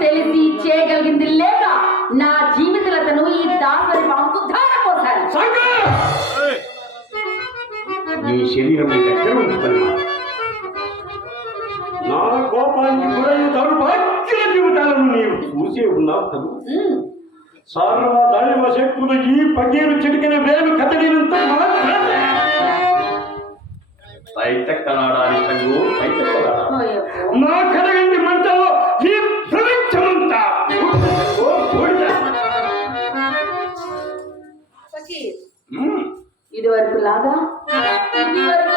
తెలిసి చేయగలిగింది లేక నా జీవితలతను ఈ దాసరి పాముకు సంగ! నీ శరీరం నీ కోపానికి గురైన దౌర్భాగ్య జీవితాలను నీవు చూసే ఉన్నావు కదా. సార్వ దైవ శక్తులు ఈ పగీరు చిటికిన వేలు మాత్రమే. పైతక్కలాడాలి సంగు పైతక్కలాడాలి. నా మంటలో వరకు లాగా ఇది వరకు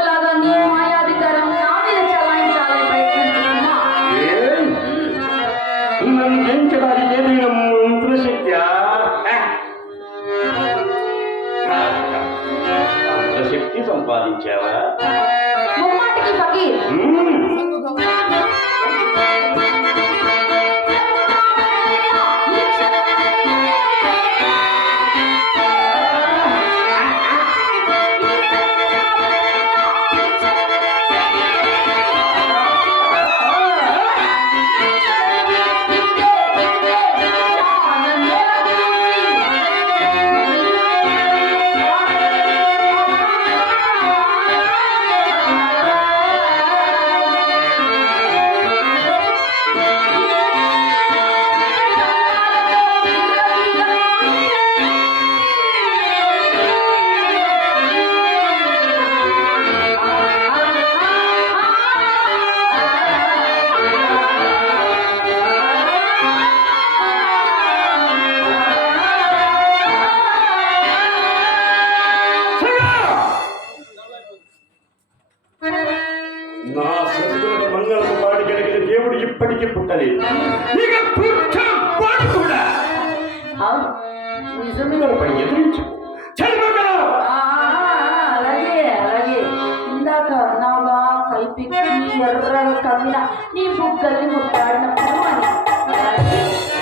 కైపెక్కి ఎర్రగా కమ్మిన నీ బుగ్గల్ని ముట్టాడినప్పుడు అని.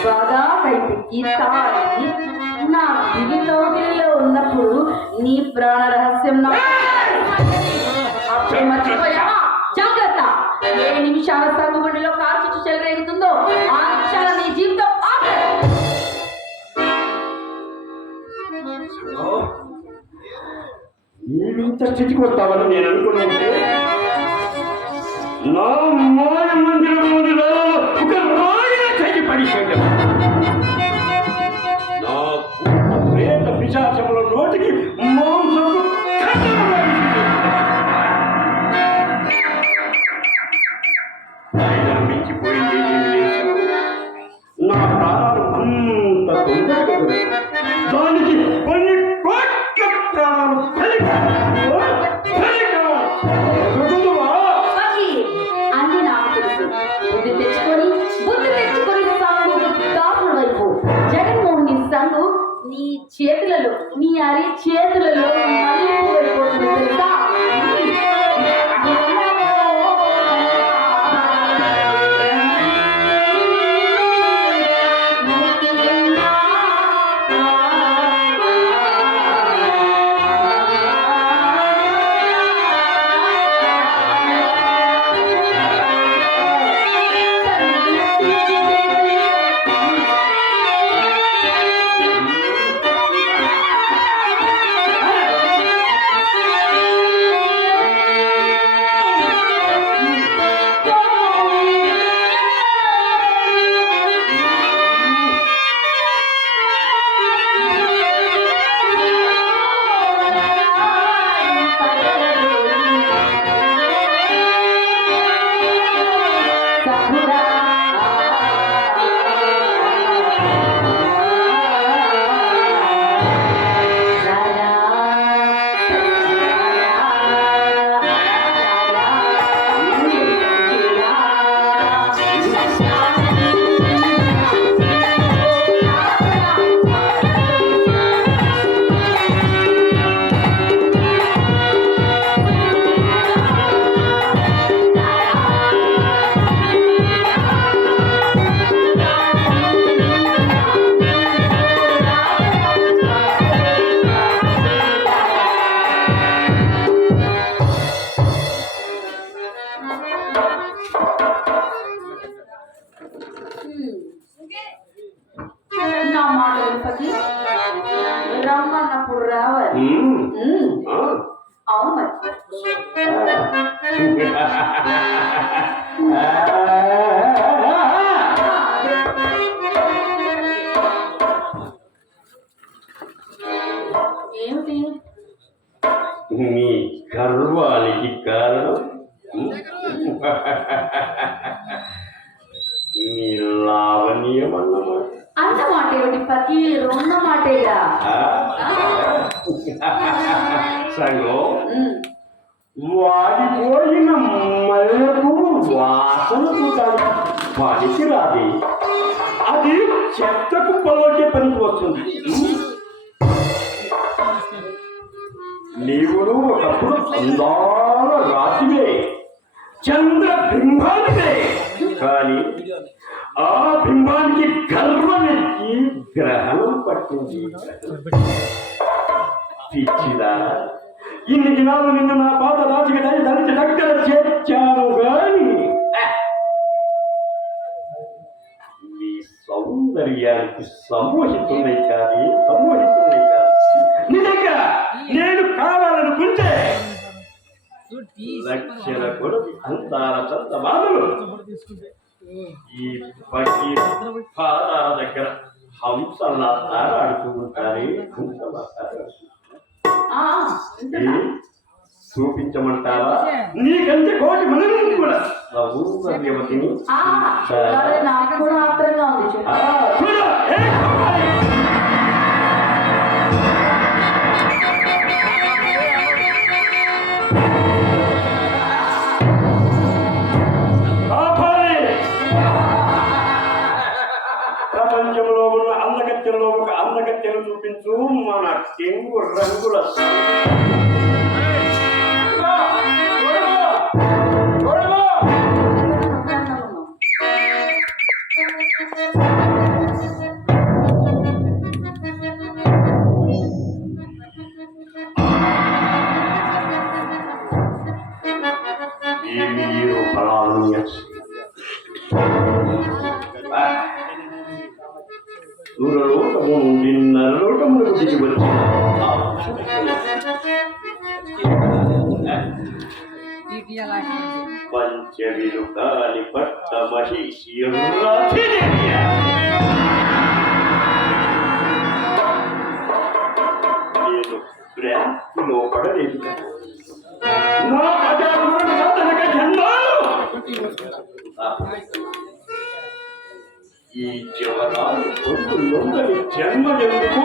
బాగా కైపెక్కి తాగి నా దిగిలో గిరిలో ఉన్నప్పుడు నీ ప్రాణ రహస్యం నా అప్పుడే మర్చిపోయావా జాగ్రత్త. ఏ నిమిషాల సంగుబడిలో కార్చిచ్చు చెలరేగుతుందో ఆ నిమిషాల నీ జీవితం ఆఖరు. నీవింత స్థితికి వస్తావని నేను అనుకున్నాను. నా మాయ చేతులలో నీ అరి చేతులలో మాటేగా సంగం? ఉమ్. వాడిపోయిన మల్లెకు వాసన చూడాలి. పనికి రాది. అది చెత్త కుప్పలోకే పనికి వస్తుంది. నీవును ఒకప్పుడు అందాల రాశివే చంద్ర బింబానివే కానీ ఆ బింబానికి గర్వమెక్కి గ్రహణం పట్టింది. పిచ్చిదా. ఇన్ని దినాలు నిన్ను నా పాత రాజుకి దయ దళిత దగ్గర చేర్చాను గాని నీ సౌందర్యానికి సమోహితున్నాయి కాదు సమోహితున్నాయి కాదు. నిజంగా నేను కావాలనుకుంటే లక్షల కొలది అందాల చందమానులు ఈ పాదాల దగ్గర హంసలా తారాడుతూ ఉంటారే హంసలా తారాడుతూ ఆ, వింటున్నా. ఏ? చూపించమంటావా నీకంటే కోటి కూడా. చూడాలి, నాకు కూడా ఉంది. borrando las పంచవిలు కాలి పట్ట మహిషి. నేను భ్రాంతిలో పడలేదు నా అజారుడు సాధనక జన్మాలు ఈ జవరాలు కొడుకు లొంగని జన్మ ఎందుకు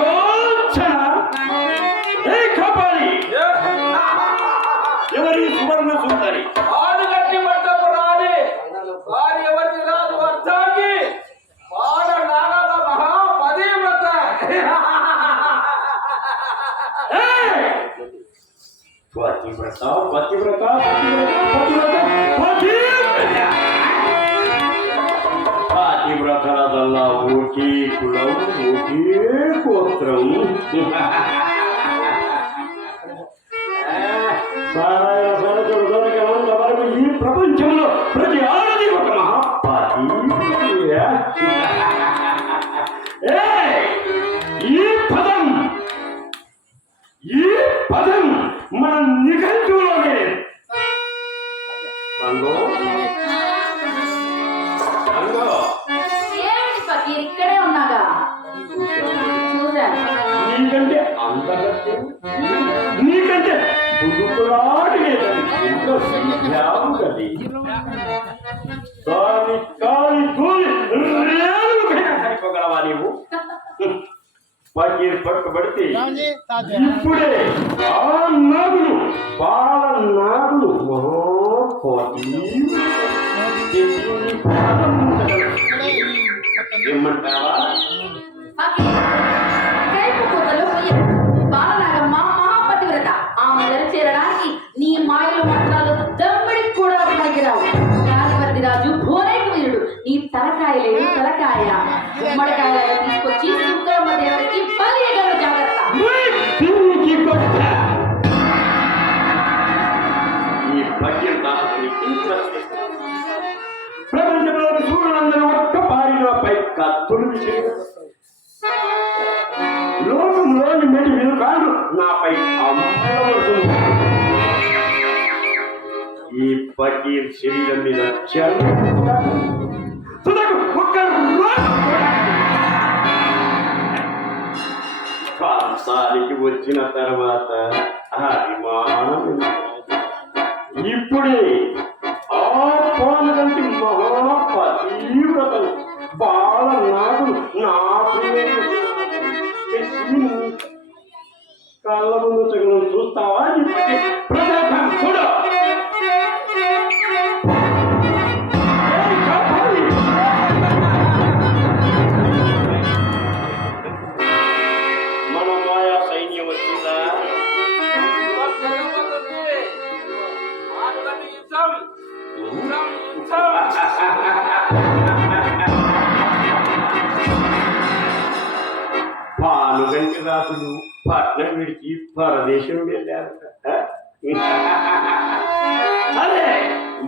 లాంఛన! ఏ కాపాలి ఎవరి సువర్ణ సుందరి ఆడుగట్టి పట్టపు రాని పతివ్రత పతివ్రత పతివ్రత పతివ్రత పతివ్రతలదల్లా ఒకే కులం ఒకే గోత్రం నీకంటే బుద్ధులాడి ఇంట్లో శ్రీరాము గది దాని కాలి తూలి రేణుకైనా సరిపోగలవా నీవు పన్నీరు పట్టుబడితే ఇప్పుడే ఆ నాగులు బాల నాగులు మహోపతి ఏమంటావా లేదు తలకాయ గుమ్మడికాయ తీసుకొచ్చి శుక్రమ్మ దేవుడికి బలి ఇవ్వగలరు జాగ్రత్త. ఈ భాగ్యం దాసుని ప్రపంచంలోని సూర్యులందరూ ఒక్క పారిలో పై కత్తులు లోకంలోని మెడి కాళ్ళు నాపై ఈ పకీర్ శరీరం మీద చర్మ తుదకు ఒక్క రోజు వచ్చిన తర్వాత అభిమానం ఇప్పుడే ఆ పాలకంటి మహాపతీవ్రతలు బాల నాడు నా కళ్ళ ముందు చూస్తావా? పాలుగంటి రాజులు పట్నం విడిచి పరదేశం వెళ్ళారు. అదే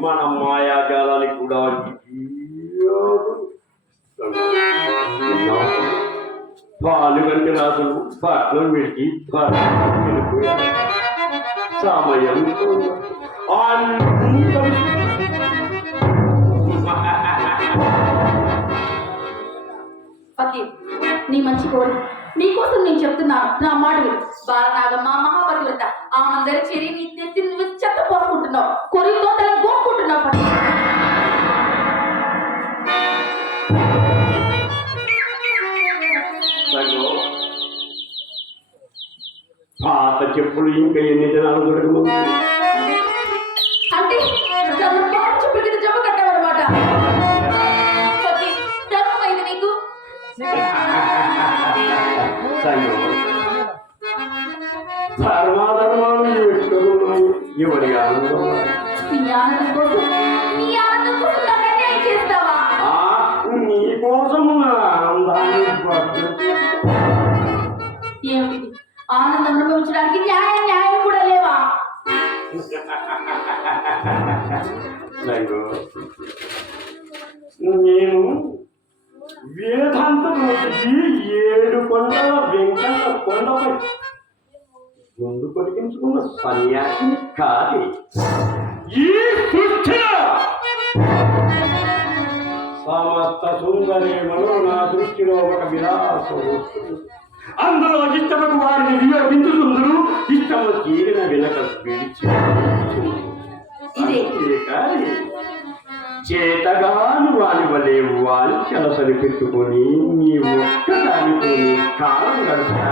మన మాయాజాలానికి కూడా పాలు పాలుగంటి రాజులు పట్నం విడిచి పరదేశం వెళ్ళిపోయారు. సమయం నీ మంచి కోరిక నీకోసం నేను చెప్తున్నాను నా మాట బాలనాగమ్మ మహాపతివ్రత ఆ మందరి చెరి నీ నెత్తి నువ్వు చెత్త పోసుకుంటున్నావు కొరితో తల గోక్కుంటున్నావు పాత చెప్పులు ఇంకా ఎన్ని దినాలు దొరకము అంటే సంగో, ధర్మాధర్మాలు నీ కోసం నా ఆనందాన్ని ఏమిటి ఆనందం అనుభవించడానికి న్యాయం న్యాయం కూడా లేవా నేను వేదాంతం ఏడు కొండల వెంకన్న కొండపై. ముందు కొలికించుకున్న సన్యాసిని కాదు ఈ సృష్టిలో! సమస్త సుందరేమను నా దృష్టిలో ఒక విలాసం. అందులో ఇష్టపడి వారిని వినియోగించుకుందరు ఇష్టము తీరిన వెనక విడిచి చేతగాను వాని వలె వాంఛలసలు పెట్టుకొని నీ ఒక్కదానితో కాలం గడుపుతా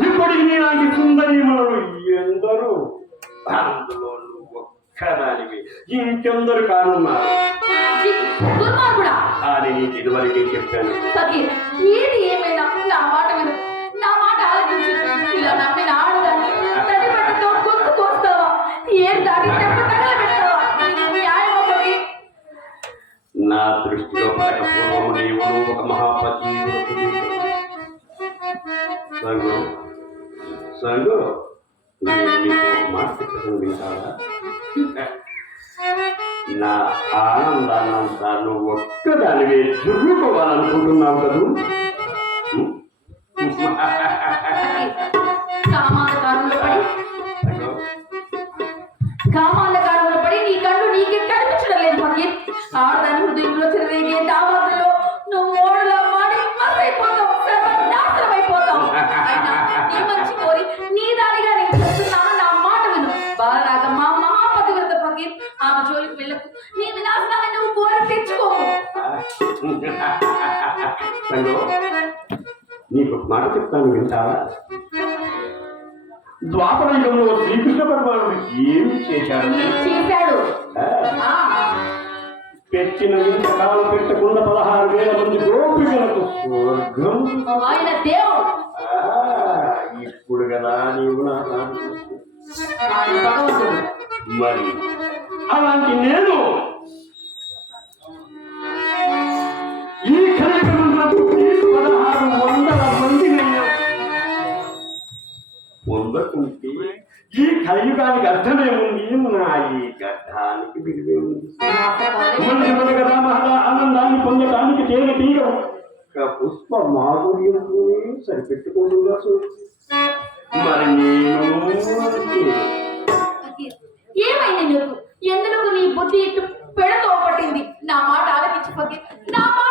ఇప్పటికి నీలాంటి సుందరి మనలు ఎందరో? అందులో నువ్వు ఒక్కదానివి. ఇంకెందరు కానున్నారు? అని నీకు ఇదివరకే చెప్పాను. ఏది సంగు సంగు నేను ఒక మాట వింటావా నా ఆనందాన్నంతా నువ్వు ఒక్కదానివే దుర్రుకోవాలనుకుంటున్నావు కదూ? అయినా నీ మంచి కోరి నీ దానిగా నేను చెప్తున్నాను నా మాట విను బాలరాగమ్మ మహాపతివ్రత ఫకీర్ ఆమె జోలికి వెళ్ళకు నీ వినాశనాన్ని నువ్వు కోరి నీకు మాట చెప్తాను వింటావా? ద్వాపరయుగంలో శ్రీకృష్ణ పరమాణుడు చేశాడు? ఏం చేశాడు? ఆ. పెట్టిన ఇంతకాలం పెట్టకుండా పదహారు వేల మంది గోపికలకు స్వర్గం. ఆయన దేవుడు. ఇప్పుడు కదా నీవు మరి అలాంటి నేను ఈ కలియుగంలో పదహారు వందల మంది పొందకుంటే ఈ కలియుగానికి అర్థమేముంది? నా ఈ గడ్డానికి విలువే ఆనందాన్ని పొందడానికి తేలి తీయ పుష్ప మాధుర్యంతోనే సరిపెట్టుకోదుగా ఏమైంది ఎందుకు నీ బుద్ధి ఇట్టు పెడతో పట్టింది? నా మాట ఆలకించి నా మాట